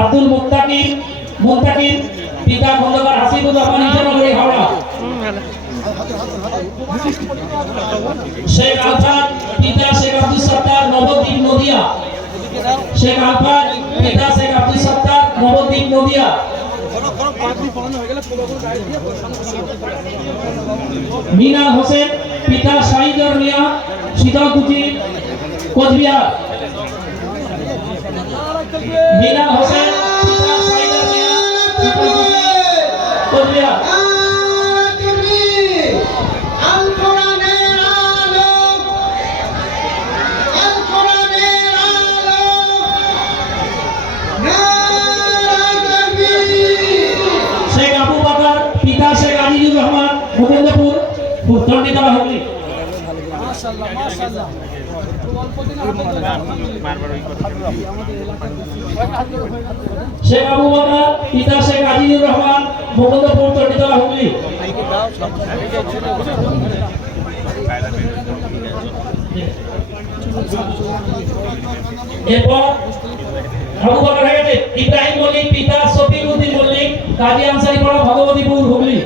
আব্দুল মুত্তাকির পিতা খন্দকার হাসিবুর রহমান ইটানগরী হাওড়া। শেখ আলফাজ পিতা শেখ আব্দুল সত্তার নবদ্বীপ নদিয়া। শেখ আলফাজ পিতা শেখ আব্দুল সত্তার নবদ্বীপ নদিয়া। মিনা হোসেন পিতা শাহিদুর মিয়া শীতলকুচি কোচবিহার। মিনা হোসেন পিতা শাহিদুর মিয়া শীতলকুচি কোচবিহার। শেখ আবু বকর পিতা শেখ আজিজুর রহমান মুকুন্দপুর দণ্ডিতলা হুগলি। শেখ আবু বকর পিতা শেখ আজিজুর রহমান মুকুন্দপুর দণ্ডিতলা হুগলি। এরপর আবু বকর হয়ে গেছে ইব্রাহিম মল্লিক পিতা শফিক উদ্দিন মল্লিক কাজী আনসারী পাড়া ভগবতীপুর হুগলি।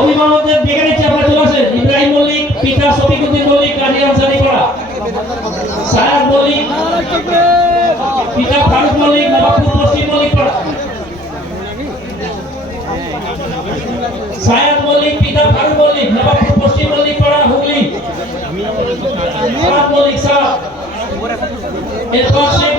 অভিভাবকদের ডেকে নিচ্ছে, আপনারা চলে আসেন। ইব্রাহিম মল্লিক পিতা শফিক উদ্দিন মল্লিক কাজী আনসারী পাড়া। সায়াদ মল্লিক পিতা ফারুক মল্লিক নবাবপুর পশ্চিম মল্লিক পাড়া। সায়াদ মল্লিক পিতা ফারুক মল্লিক নবাবপুর পশ্চিম মল্লিক পাড়া হুগলি। সায়াদ মল্লিক সাহেব। এরপর শেখ